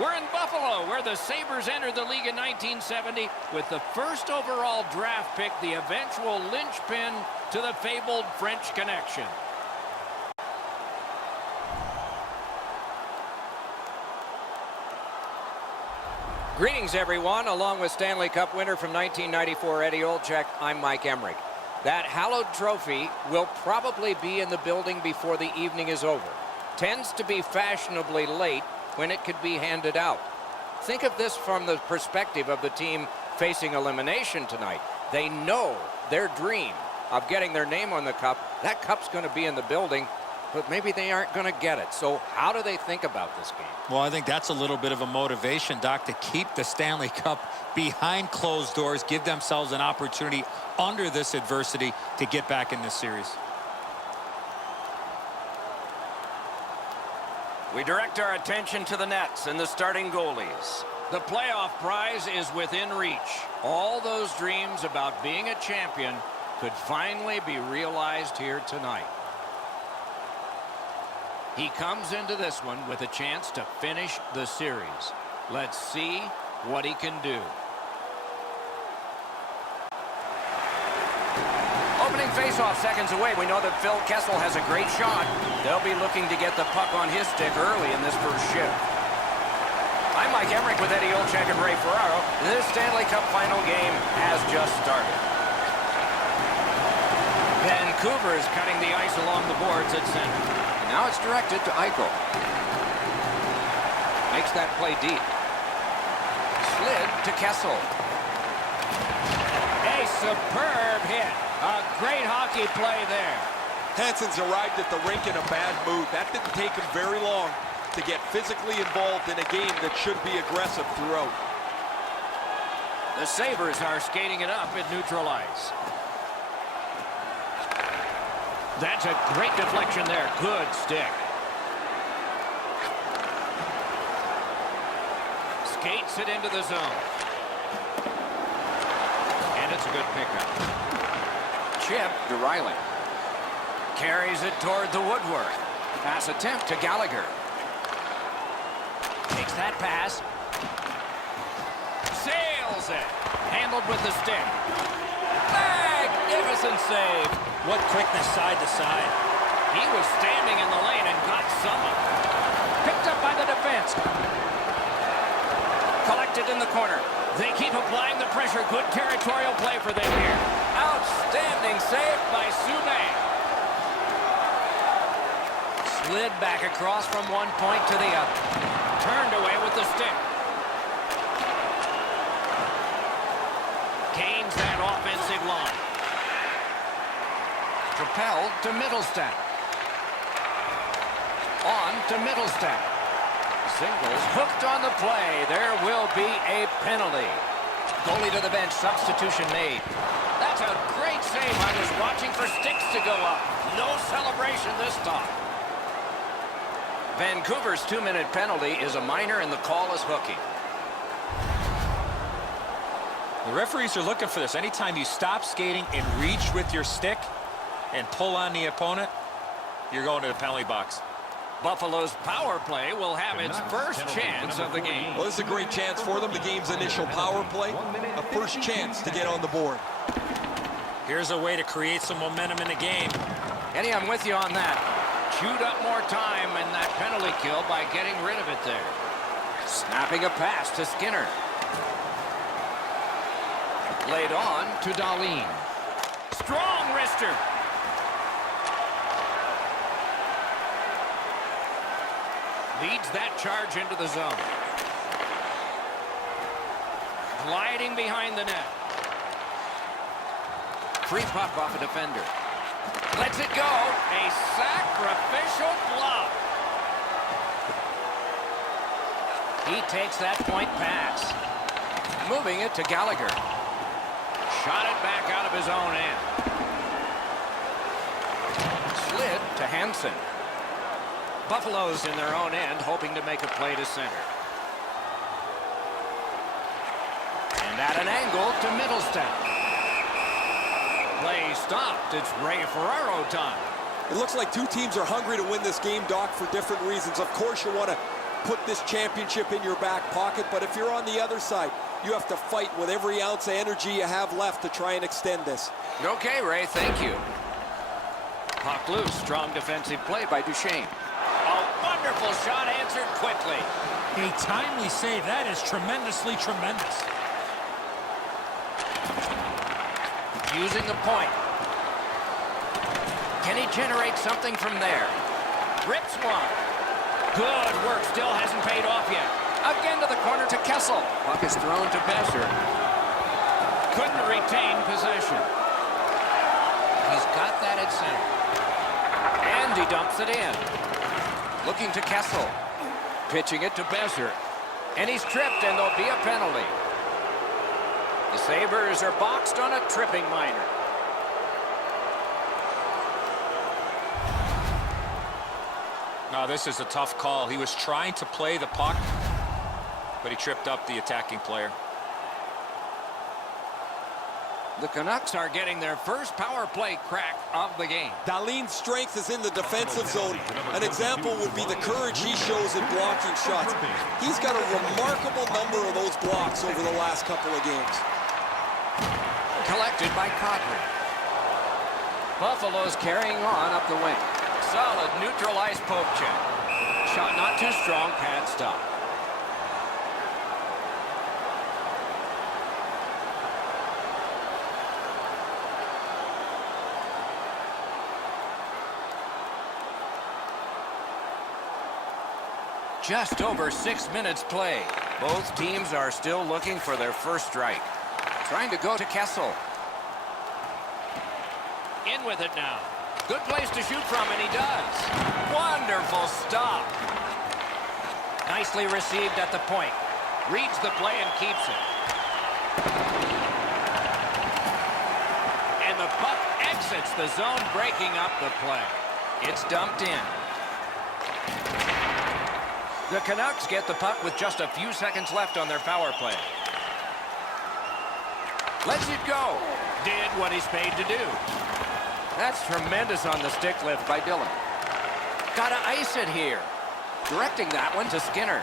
We're in Buffalo, where the Sabres entered the league in 1970 with the first overall draft pick, the eventual linchpin to the fabled French Connection. Greetings, everyone. Along with Stanley Cup winner from 1994, Eddie Olczyk, I'm Mike Emmerich. That hallowed trophy will probably be in the building before the evening is over. Tends to be fashionably late when it could be handed out. Think of this from the perspective of the team facing elimination tonight. They know their dream of getting their name on the cup. That cup's going to be in the building, but maybe they aren't going to get it. So how do they think about this game? Well, I think that's a little bit of a motivation, Doc, to keep the Stanley Cup behind closed doors, give themselves an opportunity under this adversity to get back in this series. We direct our attention to the nets and the starting goalies. The playoff prize is within reach. All those dreams about being a champion could finally be realized here tonight. He comes into this one with a chance to finish the series. Let's see what he can do. Opening faceoff seconds away. We know that Phil Kessel has a great shot. They'll be looking to get the puck on his stick early in this first shift. I'm Mike Emmerich with Eddie Olczyk and Ray Ferraro. This Stanley Cup final game has just started. Vancouver is cutting the ice along the boards at center. And now it's directed to Eichel. Makes that play deep. Slid to Kessel. A superb hit. A great hockey play there. Hansen's arrived at the rink in a bad mood. That didn't take him very long to get physically involved in a game that should be aggressive throughout. The Sabres are skating it up at neutral ice. That's a great deflection there. Good stick. Skates it into the zone. And it's a good pickup. Chip to Riley. Carries it toward the woodwork. Pass attempt to Gallagher. Takes that pass. Sails it. Handled with the stick. Magnificent save. What quickness side to side. He was standing in the lane and got someone. Picked up by the defense. Collected in the corner. They keep applying the pressure. Good territorial play for them here. Outstanding save by Subban. Slid back across from one point to the other. Turned away with the stick. Gains that offensive line. Propelled to Middlestat. On to Middlestat. Singles hooked on the play. There will be a penalty. Goalie to the bench. Substitution made. That's a great save. I was watching for sticks to go up. No celebration this time. Vancouver's 2-minute penalty is a minor, and the call is hooking. The referees are looking for this. Anytime you stop skating and reach with your stick and pull on the opponent, you're going to the penalty box. Buffalo's power play will have its first chance of the game. Well, this is a great chance for them. The game's initial power play. A first chance to get on the board. Here's a way to create some momentum in the game. Eddie, I'm with you on that. Chewed up more time in that penalty kill by getting rid of it there. Snapping a pass to Skinner. Laid on to Dahlin. Strong wrister. Leads that charge into the zone. Gliding behind the net. Free puck off a defender. Lets it go. A sacrificial glove. He takes that point pass. Moving it to Gallagher. Shot it back out of his own end. Slid to Hansen. Buffalo's in their own end, hoping to make a play to center. And at an angle to Middlestat. Play stopped. It's Ray Ferraro time. It looks like two teams are hungry to win this game, Doc, for different reasons. Of course, you want to put this championship in your back pocket, but if you're on the other side, you have to fight with every ounce of energy you have left to try and extend this. Okay, Ray, thank you. Puck loose, strong defensive play by Duchesne. A wonderful shot answered quickly. A timely save. That is tremendously tremendous. Using the point. Can he generate something from there? Rips one. Good work. Still hasn't paid off yet. Again to the corner to Kessel. Puck is thrown to Besser. Couldn't retain possession. He's got that at center. And he dumps it in. Looking to Kessel. Pitching it to Besser. And he's tripped, and there'll be a penalty. The Sabres are boxed on a tripping minor. No, this is a tough call. He was trying to play the puck, but he tripped up the attacking player. The Canucks are getting their first power play crack of the game. Dahlin's strength is in the defensive zone. An example would be the courage he shows in blocking shots. He's got a remarkable number of those blocks over the last couple of games. Collected by Kadri. Buffalo's carrying on up the wing. Solid neutralized poke check. Shot not too strong, pad stop. Just over 6 minutes play. Both teams are still looking for their first strike. Trying to go to Kessel. In with it now. Good place to shoot from, and he does. Wonderful stop. Nicely received at the point. Reads the play and keeps it. And the puck exits the zone, breaking up the play. It's dumped in. The Canucks get the puck with just a few seconds left on their power play. Lets it go. Did what he's paid to do. That's tremendous on the stick lift by Dillon. Gotta ice it here. Directing that one to Skinner.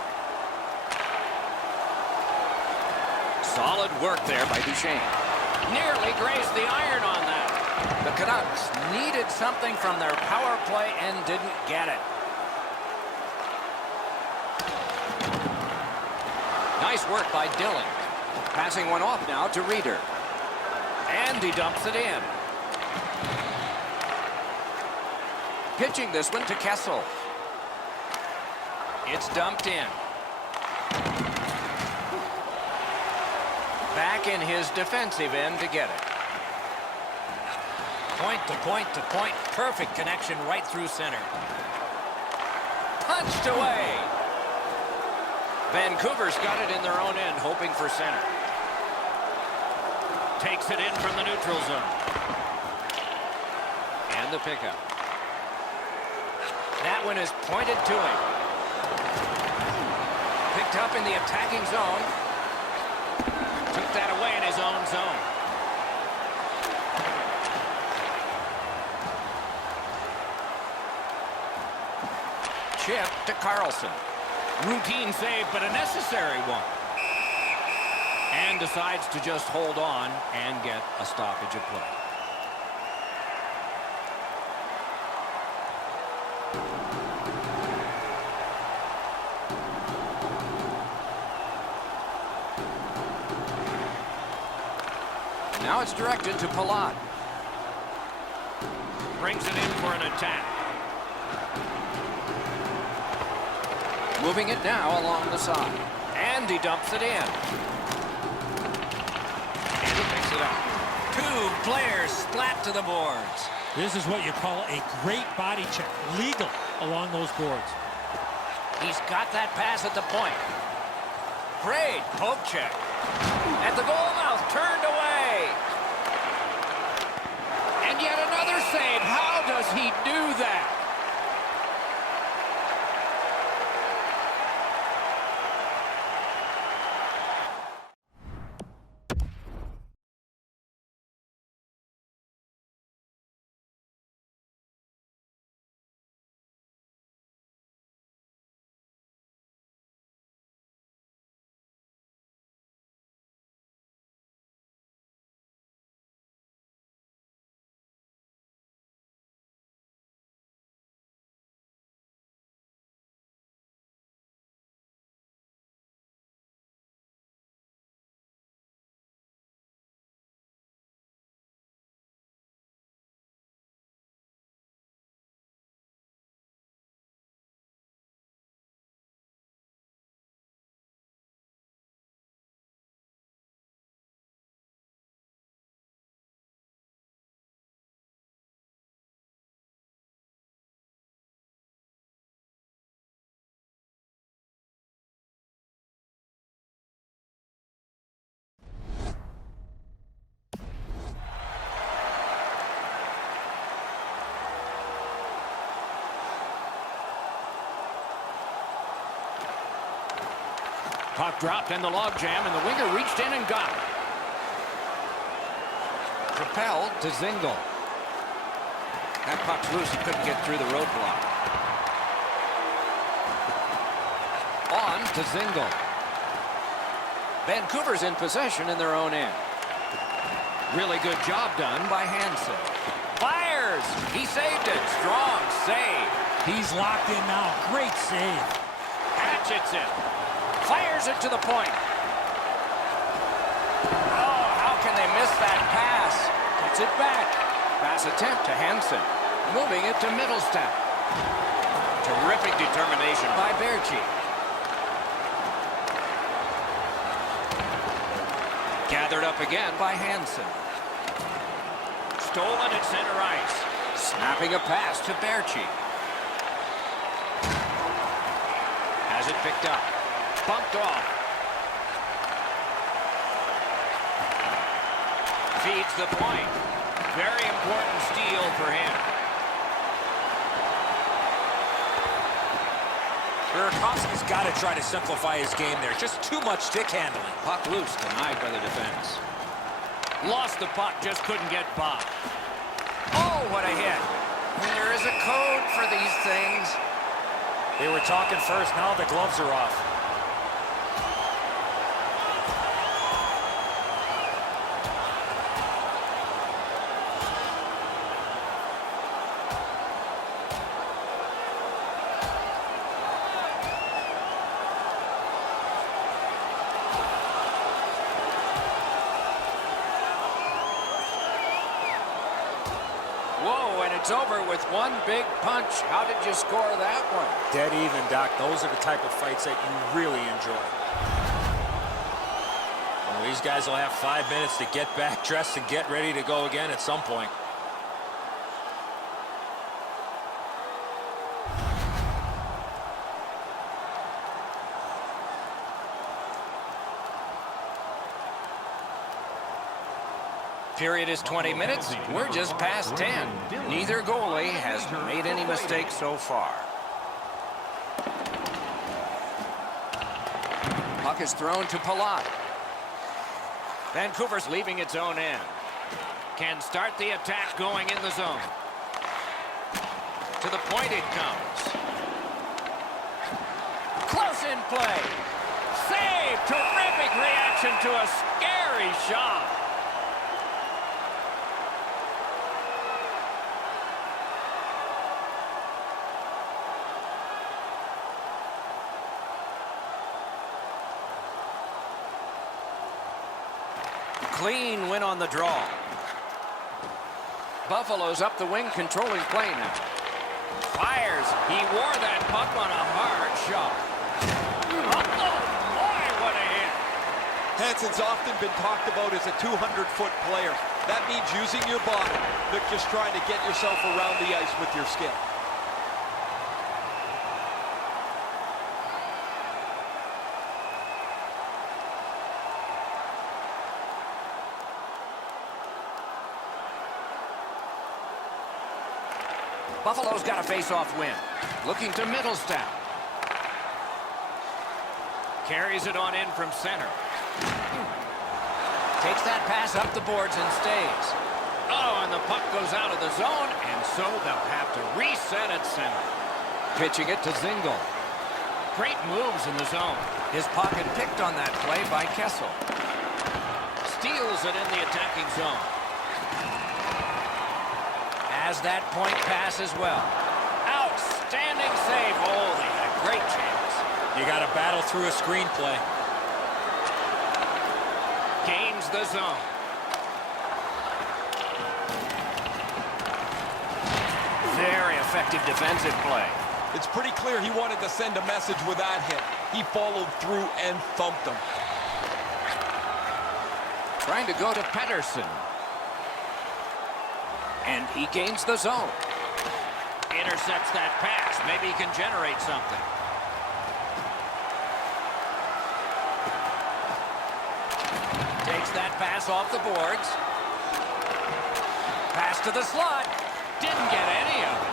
Solid work there by Duchesne. Nearly grazed the iron on that. The Canucks needed something from their power play and didn't get it. Nice work by Dillon. Passing one off now to Reeder. And he dumps it in. Pitching this one to Kessel. It's dumped in. Back in his defensive end to get it. Point to point to point. Perfect connection right through center. Punched away. Vancouver's got it in their own end, hoping for center. Takes it in from the neutral zone. And the pickup. That one is pointed to him. Picked up in the attacking zone. Took that away in his own zone. Chip to Carlson. Routine save, but a necessary one. And decides to just hold on and get a stoppage of play. Now it's directed to Palat. Brings it in for an attack. Moving it now along the side. And he dumps it in. And he picks it up. Two players splat to the boards. This is what you call a great body check. Legal along those boards. He's got that pass at the point. Great poke check. At the goal mouth, turned away. And yet another save. How does he do that? Puck dropped in the logjam, and the winger reached in and got it. Propelled to Zingle. That puck's loose. He couldn't get through the roadblock. On to Zingle. Vancouver's in possession in their own end. Really good job done by Hansen. Fires! He saved it. Strong save. He's locked in now. Great save. Hatchets it. Fires it to the point. Oh, how can they miss that pass? Gets it back. Pass attempt to Hansen. Moving it to Middlestat. Terrific determination by Berchi. Gathered up again by Hansen. Stolen at center ice. Snapping a pass to Berchi. Has it picked up. Bumped off. Feeds the point. Very important steal for him. Burakovsky's got to try to simplify his game there. Just too much stick handling. Puck loose, denied by the defense. Lost the puck, just couldn't get by. Oh, what a hit. There is a code for these things. They were talking first. Now the gloves are off. Whoa, and it's over with one big punch. How did you score that one? Dead even, Doc. Those are the type of fights that you really enjoy. Well, these guys will have 5 minutes to get back dressed and get ready to go again at some point. Period is 20 minutes. We're just past 10. Neither goalie has made any mistakes so far. Puck is thrown to Palat. Vancouver's leaving its own end. Can start the attack going in the zone. To the point it comes. Close in play. Save! Terrific reaction to a scary shot. Clean win on the draw. Buffalo's up the wing, controlling play now. Fires. He wore that puck on a hard shot. Oh, boy, what a hit. Hansen's often been talked about as a 200-foot player. That means using your body, not just trying to get yourself around the ice with your skill. Buffalo's got a face-off win. Looking to Middlestat. Carries it on in from center. Takes that pass up the boards and stays. Oh, and the puck goes out of the zone, and so they'll have to reset at center. Pitching it to Zingle. Great moves in the zone. His pocket picked on that play by Kessel. Steals it in the attacking zone. Has that point pass as well. Outstanding save. Oh, they had a great chance. You got to battle through a screenplay. Gains the zone. Very effective defensive play. It's pretty clear he wanted to send a message with that hit. He followed through and thumped him. Trying to go to Pettersson. And he gains the zone. Intercepts that pass. Maybe he can generate something. Takes that pass off the boards. Pass to the slot. Didn't get any of it.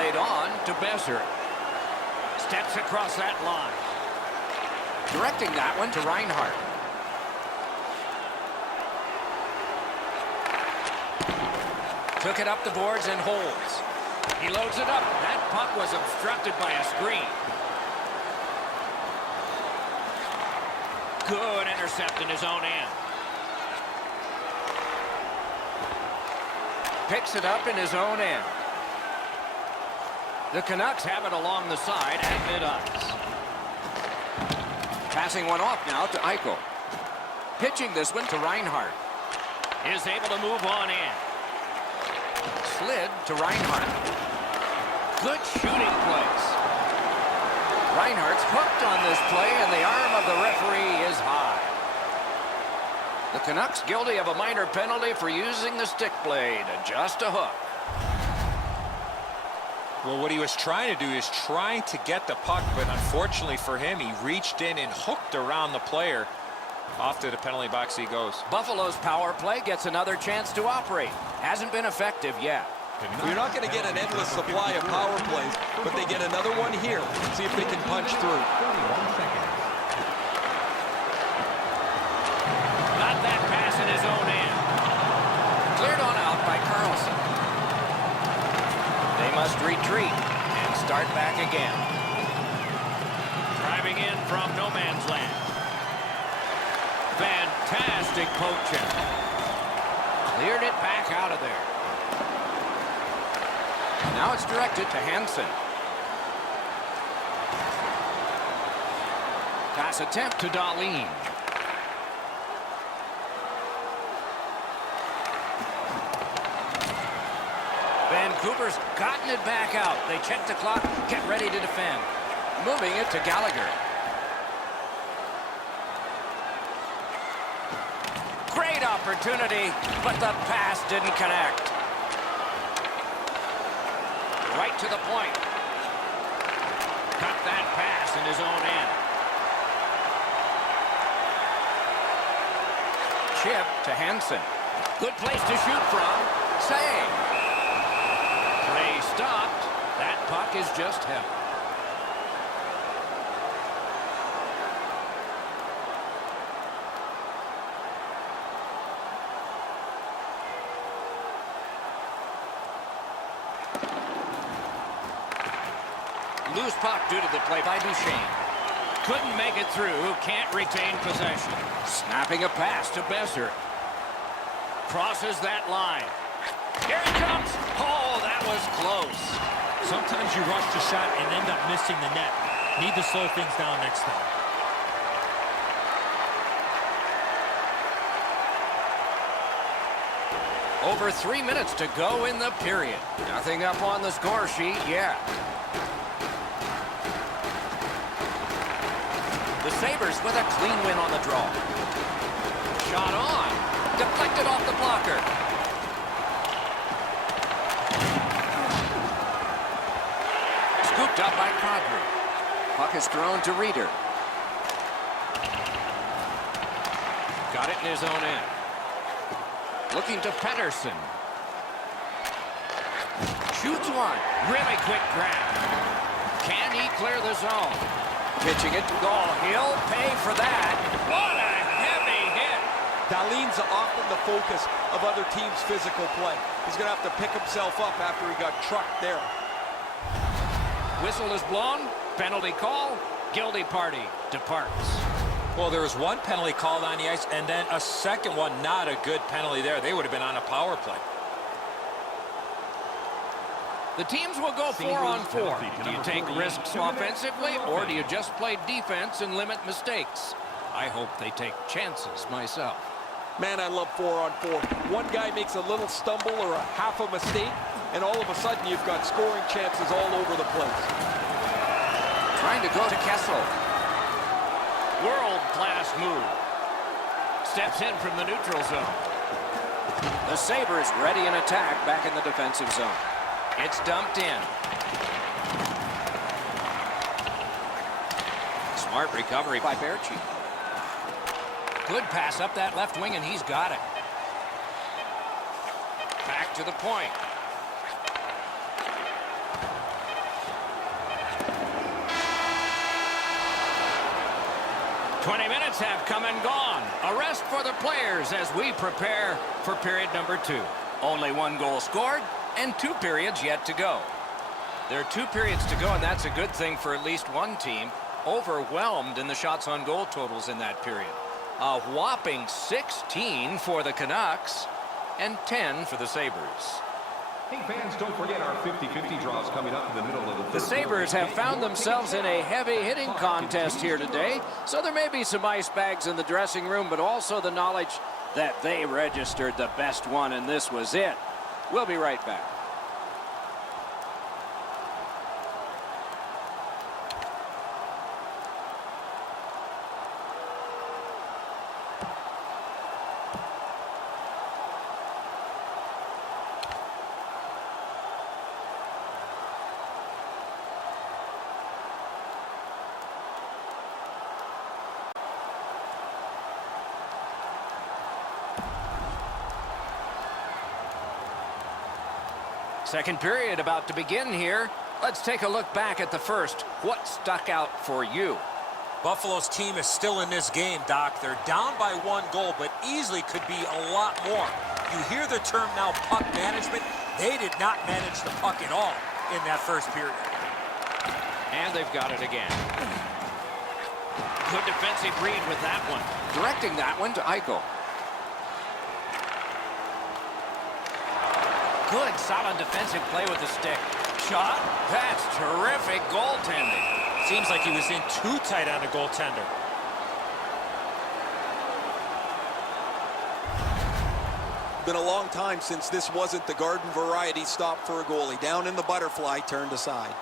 Laid on to Besser. Steps across that line. Directing that one to Reinhart. Took it up the boards and holds. He loads it up. That puck was obstructed by a screen. Good intercept in his own end. Picks it up in his own end. The Canucks have it along the side at mid-ice. Passing one off now to Eichel. Pitching this one to Reinhart. Is able to move on in. Slid to Reinhart. Good shooting place. Reinhart's hooked on this play, and the arm of the referee is high. The Canucks guilty of a minor penalty for using the stick blade. Just a hook. Well, what he was trying to do is trying to get the puck, but unfortunately for him, he reached in and hooked around the player. Off to the penalty box he goes. Buffalo's power play gets another chance to operate. Hasn't been effective yet. You're not going to get an endless supply of power plays, but they get another one here. See if they can punch through. Got that pass in his own end. Cleared on out by Carlson. They must retreat and start back again. Driving in from no man's land. Fantastic poke check. Cleared it back out of there. Now it's directed to Hansen. Pass attempt to Dahlin. Vancouver's gotten it back out. They check the clock, get ready to defend. Moving it to Gallagher. Great opportunity, but the pass didn't connect. Right to the point. Cut that pass in his own end. Chip to Hansen. Good place to shoot from. Save. Play stopped. That puck is just held. Loose puck due to the play by Duchesne. Couldn't make it through. Can't retain possession. Snapping a pass to Besser. Crosses that line. Here it comes. Oh, that was close. Sometimes you rush the shot and end up missing the net. Need to slow things down next time. Over 3 minutes to go in the period. Nothing up on the score sheet yet. The Sabres with a clean win on the draw. Shot on. Deflected off the blocker. Scooped up by Crosby. Puck is thrown to Reeder. Got it in his own end. Looking to Pettersson. Shoots one. Really quick grab. Can he clear the zone? Pitching it. Oh, he'll pay for that. What a heavy hit. Dahlin's often the focus of other teams' physical play. He's going to have to pick himself up after he got trucked there. Whistle is blown. Penalty call. Guilty party departs. Well, there was one penalty called on the ice, and then a second one, not a good penalty there. They would have been on a power play. The teams will go 4-on-4. Do you take risks offensively, or do you just play defense and limit mistakes? I hope they take chances myself. Man, I love 4-on-4. One guy makes a little stumble or a half a mistake, and all of a sudden you've got scoring chances all over the place. Trying to go to Kessel. World-class move. Steps in from the neutral zone. The Sabres ready in attack back in the defensive zone. It's dumped in. Smart recovery by Berchi. Good pass up that left wing, and he's got it. Back to the point. 20 minutes have come and gone. A rest for the players as we prepare for period number 2. Only 1 goal scored and 2 periods yet to go. There are 2 periods to go, and that's a good thing for at least one team. Overwhelmed in the shots on goal totals in that period. A whopping 16 for the Canucks and 10 for the Sabres. Hey fans, don't forget our 50-50 draws coming up in the middle of the third. The Sabres have found themselves in a heavy hitting contest here today, so there may be some ice bags in the dressing room, but also the knowledge that they registered the best one, and this was it. We'll be right back. Second period about to begin here. Let's take a look back at the first. What stuck out for you? Buffalo's team is still in this game, Doc. They're down by 1 goal, but easily could be a lot more. You hear the term now, puck management. They did not manage the puck at all in that first period. And they've got it again. Good defensive read with that one. Directing that one to Eichel. Good, solid defensive play with the stick. Shot. That's terrific goaltending. Seems like he was in too tight on the goaltender. Been a long time since this wasn't the garden variety stop for a goalie. Down in the butterfly, turned aside.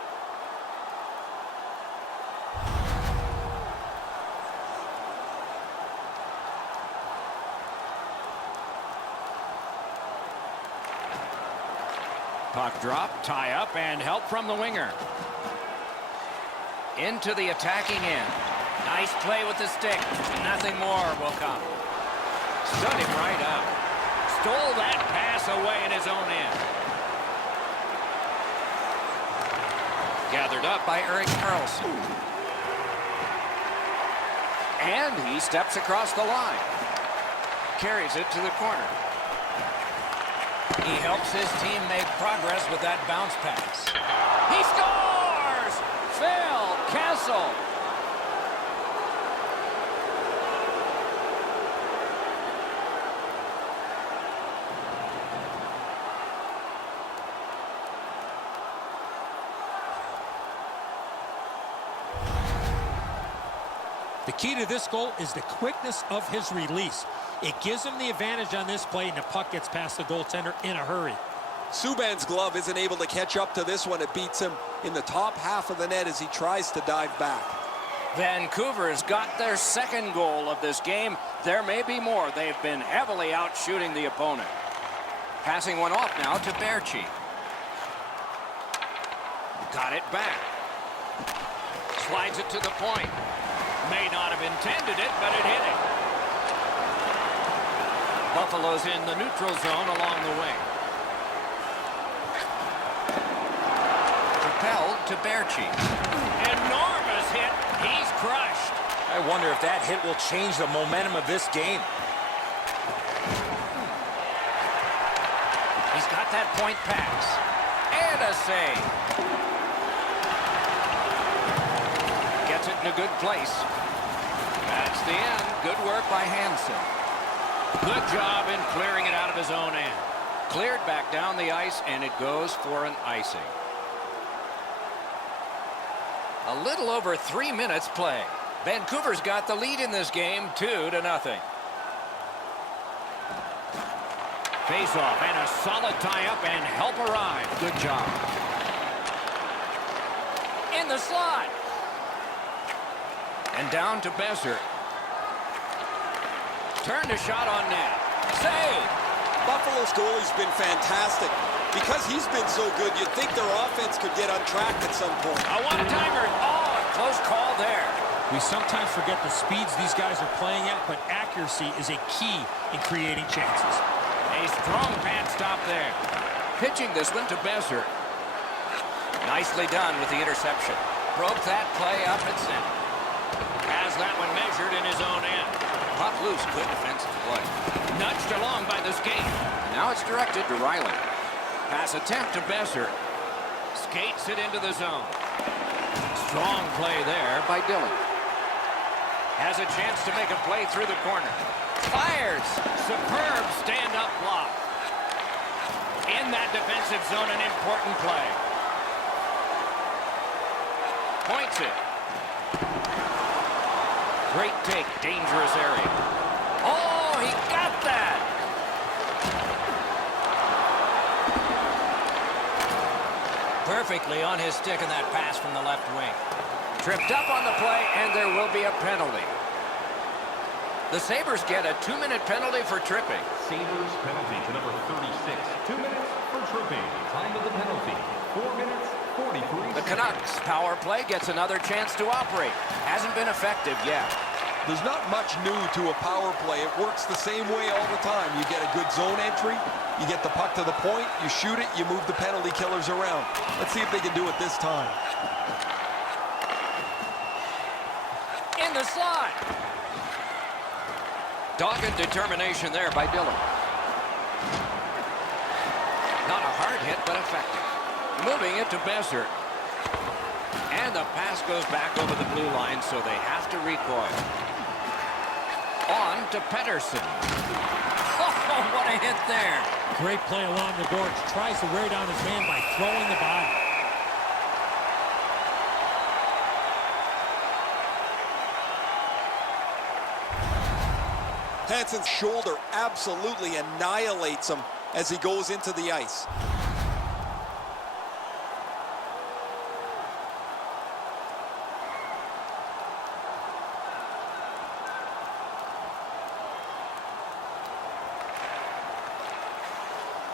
Puck drop, tie up, and help from the winger. Into the attacking end. Nice play with the stick. Nothing more will come. Stood him right up. Stole that pass away in his own end. Gathered up by Erik Karlsson. And he steps across the line. Carries it to the corner. He helps his team make progress with that bounce pass. He scores! Phil Kessel. The key to this goal is the quickness of his release. It gives him the advantage on this play, and the puck gets past the goaltender in a hurry. Subban's glove isn't able to catch up to this one. It beats him in the top half of the net as he tries to dive back. Vancouver's got their second goal of this game. There may be more. They've been heavily out shooting the opponent. Passing one off now to Berchi. Got it back. Slides it to the point. May not have intended it, but it hit it. Buffalo's in the neutral zone along the wing. Propelled to Berchi. Enormous hit. He's crushed. I wonder if that hit will change the momentum of this game. He's got that point pass. And a save. Gets it in a good place. That's the end. Good work by Hansen. Good job in clearing it out of his own end. Cleared back down the ice, and it goes for an icing. A little over 3 minutes play. Vancouver's got the lead in this game, 2-0. Face-off and a solid tie-up, and help arrive. Good job. In the slot. And down to Besser. Turned a shot on net. Save. Buffalo's goalie's been fantastic. Because he's been so good, you'd think their offense could get on track at some point. A one-timer. Oh, a close call there. We sometimes forget the speeds these guys are playing at, but accuracy is a key in creating chances. A strong pad stop there. Pitching this one to Besser. Nicely done with the interception. Broke that play up at center. Has that one measured in his own end. Puck loose, good defensive play. Nudged along by the skate. Now it's directed to Riley. Pass attempt to Besser. Skates it into the zone. Strong play there by Dillon. Has a chance to make a play through the corner. Fires. Superb stand-up block. In that defensive zone, an important play. Points it. Great take, dangerous area. Oh, he got that! Perfectly on his stick in that pass from the left wing. Tripped up on the play, and there will be a penalty. The Sabres get a 2-minute penalty for tripping. Sabres penalty to number 36. 2 minutes for tripping. Time of the penalty, 4 minutes, 43 The seconds. Canucks power play gets another chance to operate. Hasn't been effective yet. There's not much new to a power play. It works the same way all the time. You get a good zone entry, you get the puck to the point, you shoot it, you move the penalty killers around. Let's see if they can do it this time. In the slot. Dogged determination there by Dillon. Not a hard hit, but effective. Moving it to Besser. And the pass goes back over the blue line, so they have to recoil. On to Pettersson. Oh, what a hit there. Great play along the boards. Tries to wear down his man by throwing the body. Hansen's shoulder absolutely annihilates him as he goes into the ice.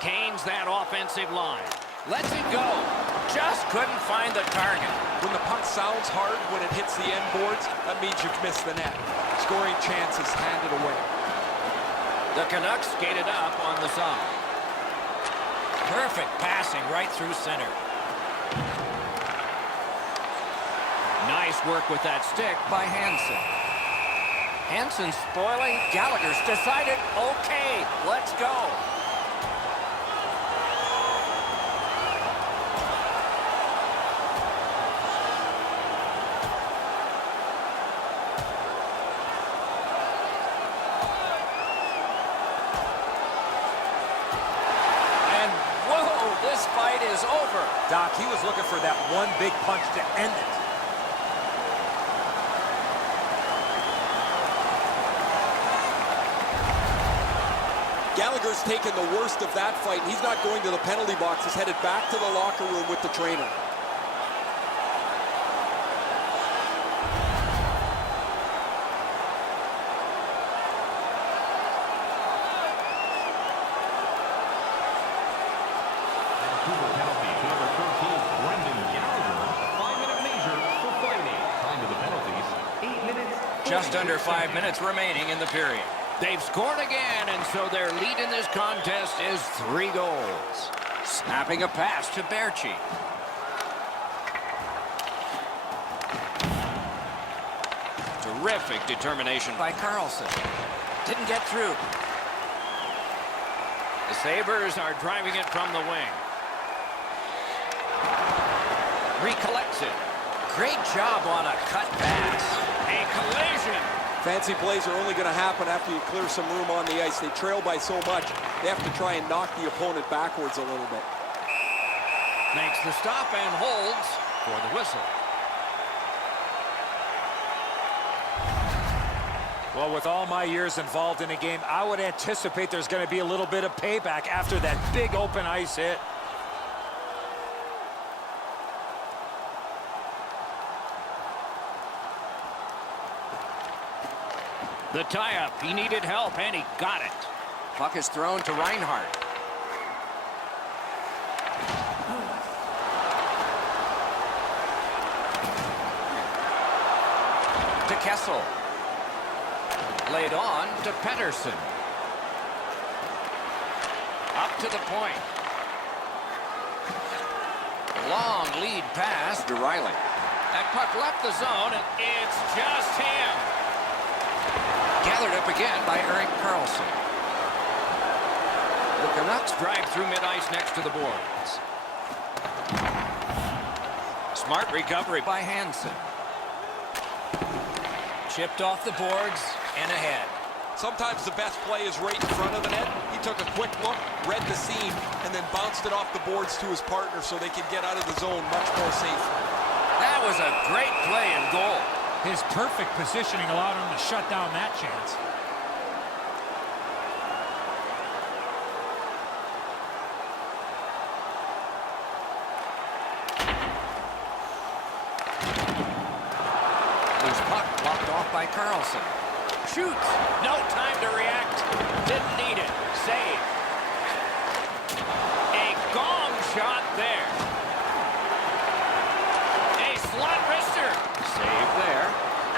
Gains that offensive line. Lets it go. Just couldn't find the target. When the puck sounds hard when it hits the end boards, that means you've missed the net. Scoring chances handed away. The Canucks skated up on the side. Perfect passing right through center. Nice work with that stick by Hansen. Hansen spoiling. Gallagher's decided, okay, let's go. This fight is over. Doc, he was looking for that one big punch to end it. Gallagher's taken the worst of that fight. He's not going to the penalty box. He's headed back to the locker room with the trainer. Vancouver penalty to number 13, Brendan Gallagher. A 5-minute major for fighting. Time of the penalties, 8 minutes. Just under 5 minutes remaining in the period. They've scored again, and so their lead in this contest is 3 goals. Snapping a pass to Berchi. Terrific determination by Carlson. Didn't get through. The Sabres are driving it from the wing. Recollects it. Great job on a cut pass. A collision. Fancy plays are only going to happen after you clear some room on the ice. They trail by so much, they have to try and knock the opponent backwards a little bit. Makes the stop and holds for the whistle. Well, with all my years involved in a game, I would anticipate there's going to be a little bit of payback after that big open ice hit. The tie-up. He needed help, and he got it. Puck is thrown to Reinhart. To Kessel. Laid on to Pettersson. Up to the point. Long lead pass to Riley. That puck left the zone, and it's just him. Gathered up again by Erik Karlsson. The Canucks drive through mid-ice next to the boards. Smart recovery by Hansen. Chipped off the boards and ahead. Sometimes the best play is right in front of the net. He took a quick look, read the seam, and then bounced it off the boards to his partner so they can get out of the zone much more safely. That was a great play and goal. His perfect positioning allowed him to shut down that chance. Loose puck blocked off by Karlsson. Shoots. No time to react. Didn't need it. Save. A gong shot there. A slot wrister. Save there.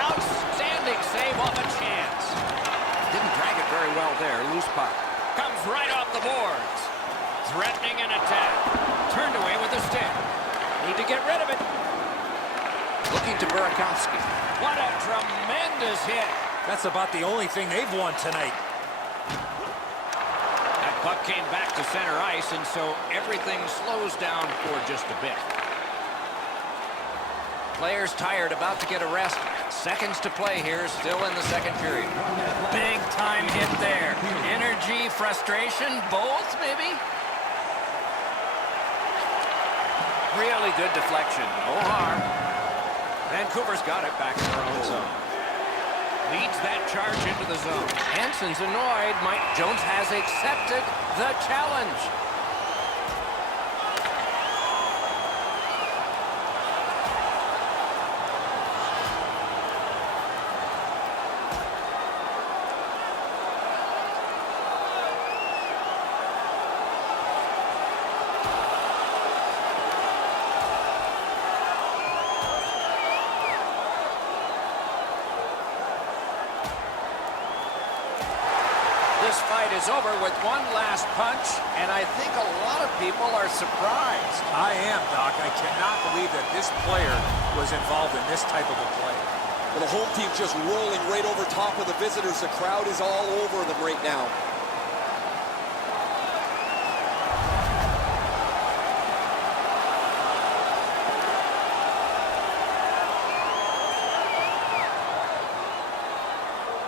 Outstanding save off a chance. Didn't drag it very well there. Loose puck. Comes right off the boards. Threatening an attack. Turned away with the stick. Need to get rid of it. Looking to Burakovsky. What a tremendous hit. That's about the only thing they've won tonight. That puck came back to center ice, and so everything slows down for just a bit. Players tired, about to get a rest. Seconds to play here, still in the second period. Big time hit there. Energy, frustration, both maybe? Really good deflection. No harm. Vancouver's got it back in their own zone. Leads that charge into the zone. Hansen's annoyed. Mike Jones has accepted the challenge. This fight is over with one last punch, and I think a lot of people are surprised. I am, Doc. I cannot believe that this player was involved in this type of a play. Well, the home team's just rolling right over top of the visitors. The crowd is all over them right now.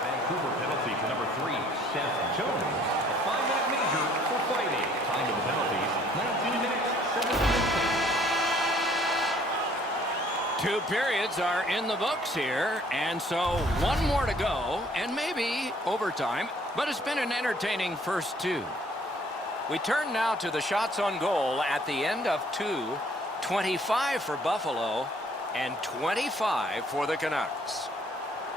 Vancouver penalty to number 3, Seth Jones. A 5-minute major for fighting. Time of the penalties, 19 minutes, 7 seconds. 2 periods are in the books here, and so one more to go, and maybe overtime, but it's been an entertaining first 2. We turn now to the shots on goal at the end of 2. 25 for Buffalo and 25 for the Canucks.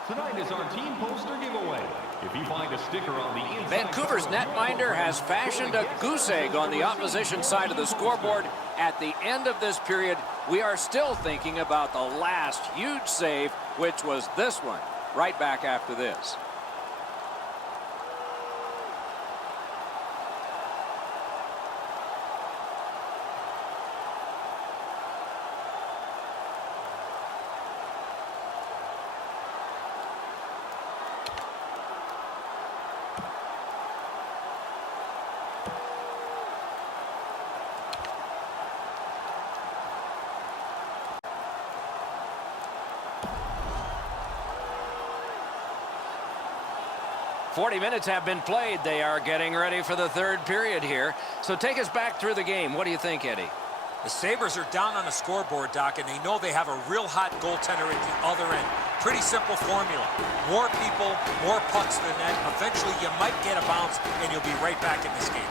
Tonight is our team poster giveaway. If you find a sticker on the inside... Vancouver's netminder has fashioned a goose egg on the opposition side of the scoreboard. At the end of this period, we are still thinking about the last huge save, which was this one, right back after this. Forty minutes have been played. They are getting ready for the third period here. So take us back through the game. What do you think, Eddie? The Sabres are down on the scoreboard, Doc, and they know they have a real hot goaltender at the other end. Pretty simple formula. More people, more pucks to the net. Eventually, you might get a bounce, and you'll be right back in this game.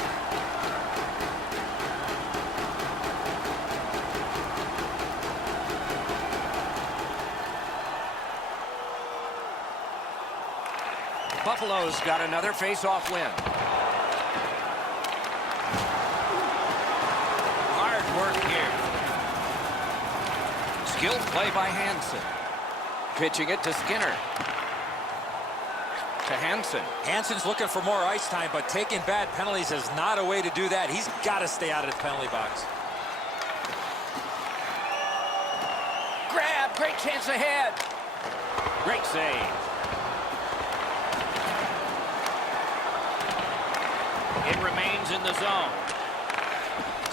Buffalo's got another face-off win. Hard work here. Skilled play by Hansen. Pitching it to Skinner. To Hansen. Hansen's looking for more ice time, but taking bad penalties is not a way to do that. He's got to stay out of the penalty box. Grabbed Great chance ahead. Great save. It remains in the zone.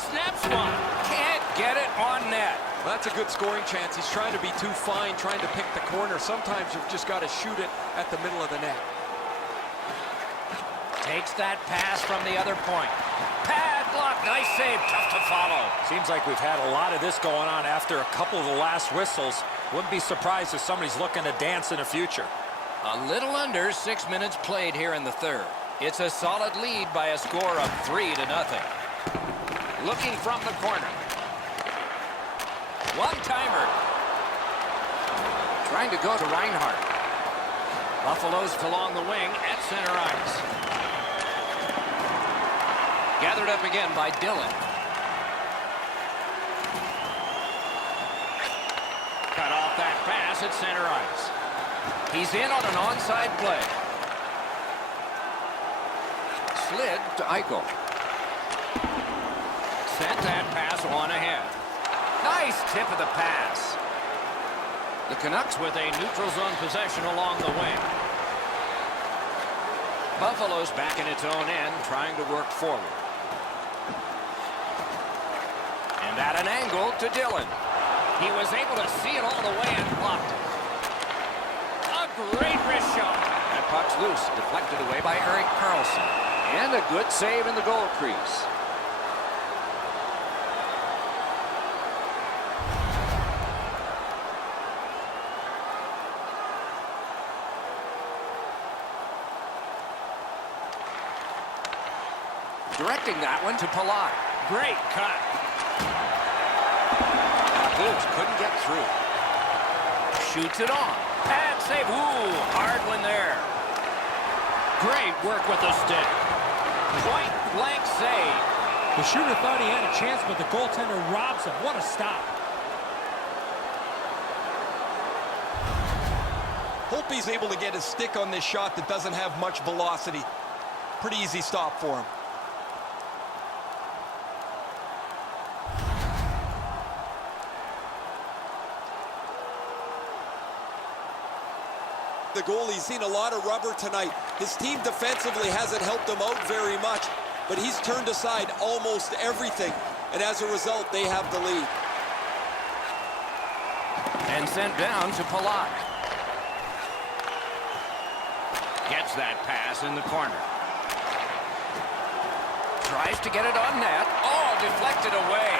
Snaps one. Can't get it on net. Well, that's a good scoring chance. He's trying to be too fine, trying to pick the corner. Sometimes you've just got to shoot it at the middle of the net. Takes that pass from the other point. Padlock, nice save, tough to follow. Seems like we've had a lot of this going on after a couple of the last whistles. Wouldn't be surprised if somebody's looking to dance in the future. A little under 6 minutes played here in the third. It's a solid lead by a score of 3-0. Looking from the corner. One-timer. Trying to go to Reinhardt. Buffalo's along the wing at center ice. Gathered up again by Dillon. Cut off that pass at center ice. He's in on an onside play. Slid to Eichel. Sent that pass on ahead. Nice tip of the pass. The Canucks with a neutral zone possession along the wing. Buffalo's back in its own end, trying to work forward. And at an angle to Dillon. He was able to see it all the way and blocked it. A great wrist shot. That puck's loose, deflected away by Erik Karlsson. And a good save in the goal crease. Directing that one to Palat. Great cut. Boots couldn't get through. Shoots it on. Pad save. Ooh, hard one there. Great work with the stick. Point blank save. The shooter thought he had a chance, but the goaltender robs him. What a stop. Hope he's able to get his stick on this shot that doesn't have much velocity. Pretty easy stop for him. The goalie's seen a lot of rubber tonight. His team defensively hasn't helped him out very much, but he's turned aside almost everything, and as a result, they have the lead. And sent down to Palat. Gets that pass in the corner. Tries to get it on net. Oh, deflected away.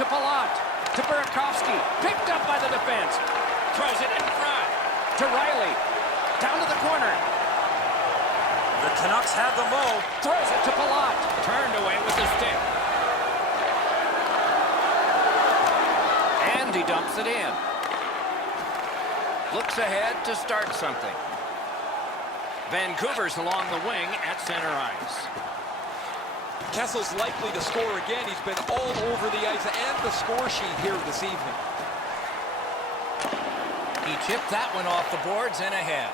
To Palat. To Burakovsky. Picked up by the defense. Throws it in front. To Riley. Down to the corner. The Canucks have the move. Throws it to Palat. Turned away with the stick. And he dumps it in. Looks ahead to start something. Vancouver's along the wing at center ice. Kessel's likely to score again. He's been all over the ice and the score sheet here this evening. He chipped that one off the boards and ahead.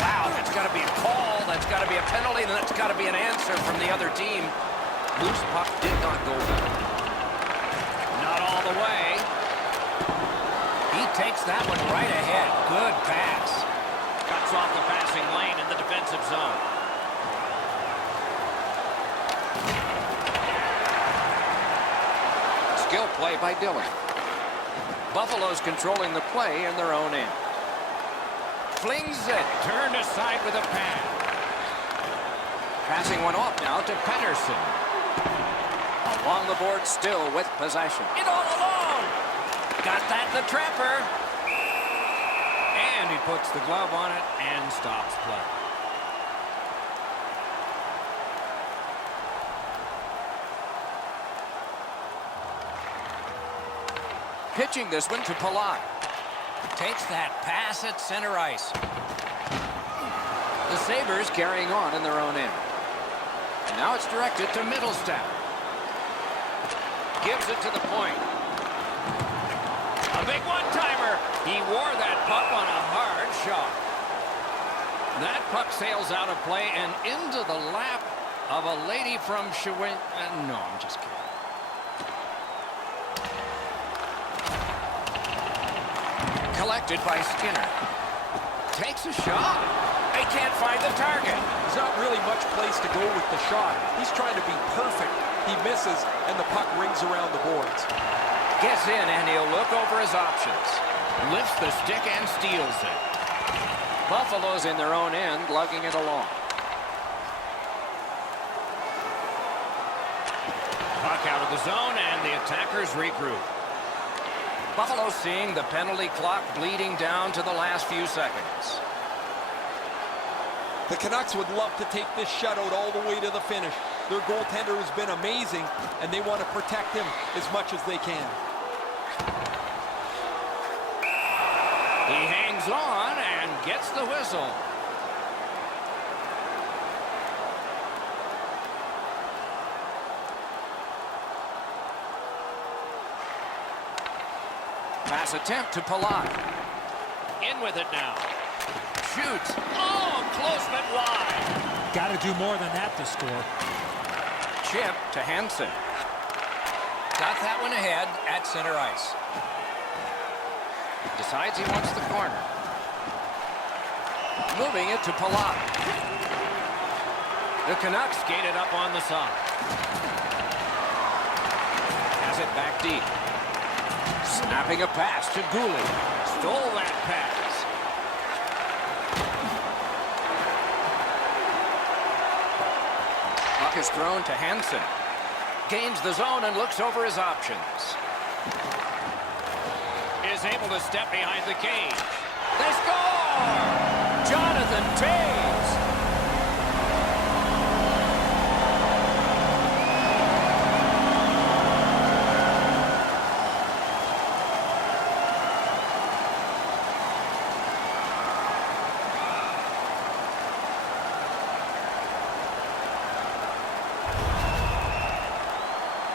Wow, that's got to be a call. That's got to be a penalty. And that's got to be an answer from the other team. Loose puck did not go down. Not all the way. He takes that one right ahead. Good pass. Cuts off the passing lane in the defensive zone. Skill play by Dillon. Buffalo's controlling the play in their own end. Flings it. Turned aside with a pad. Passing one off now to Pettersson. Along the board still with possession. It all alone. Got that in the trapper. And he puts the glove on it and stops play. Pitching this one to Palat. Takes that pass at center ice. The Sabres carrying on in their own end. And now it's directed to Middlestat. Gives it to the point. A big one-timer. He wore that puck on a hard shot. That puck sails out of play and into the lap of a lady from Shawin. No, I'm just kidding. Collected by Skinner. Takes a shot. They can't find the target. There's not really much place to go with the shot. He's trying to be perfect. He misses, and the puck rings around the boards. Gets in, and he'll look over his options. Lifts the stick and steals it. Buffalo's in their own end, lugging it along. Puck out of the zone, and the attackers regroup. Buffalo seeing the penalty clock bleeding down to the last few seconds. The Canucks would love to take this shutout all the way to the finish. Their goaltender has been amazing, and they want to protect him as much as they can. He hangs on and gets the whistle. Pass attempt to Palat. In with it now. Shoots. Oh, close but wide. Got to do more than that to score. Chip to Hansen. Got that one ahead at center ice. Decides he wants the corner. Moving it to Palat. The Canucks skated up on the side. Has it back deep. Snapping a pass to Goulet. Stole that pass. Puck is thrown to Hansen. Gains the zone and looks over his options. Is able to step behind the cage. They score! Jonathan Toews.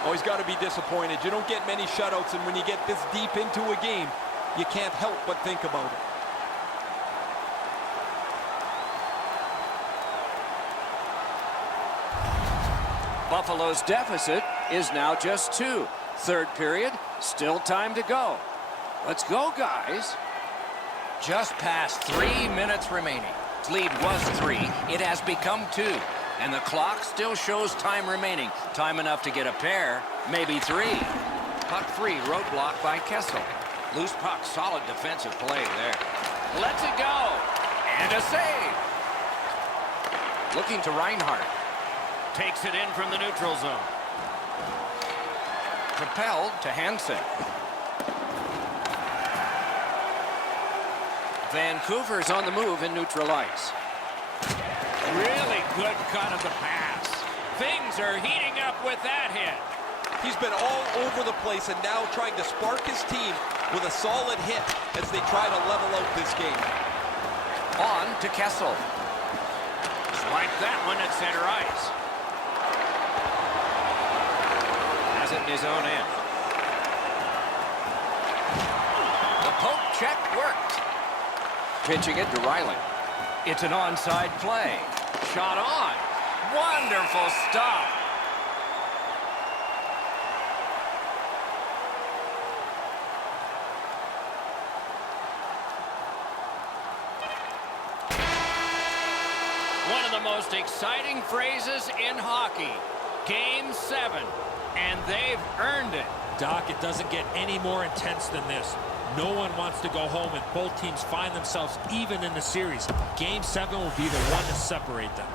Always got to be disappointed. You don't get many shutouts, and when you get this deep into a game, you can't help but think about it. Buffalo's deficit is now just 2. Third period, still time to go. Let's go, guys. Just past 3 minutes remaining. Lead was 3. It has become 2. And the clock still shows time remaining. Time enough to get a pair, maybe 3. Puck free, roadblock by Kessel. Loose puck, solid defensive play there. Lets it go. And a save. Looking to Reinhart. Takes it in from the neutral zone. Propelled to Hansen. Vancouver's on the move in neutral ice. Really good cut of the pass. Things are heating up with that hit. He's been all over the place and now trying to spark his team with a solid hit as they try to level out this game. On to Kessel. Swipe that one at center ice. Has it in his own end. The poke check worked. Pitching it to Riley. It's an onside play. Shot on. Wonderful stop. One of the most exciting phrases in hockey. Game 7. And they've earned it. Doc, it doesn't get any more intense than this. No one wants to go home, and both teams find themselves even in the series. Game 7 will be the one to separate them.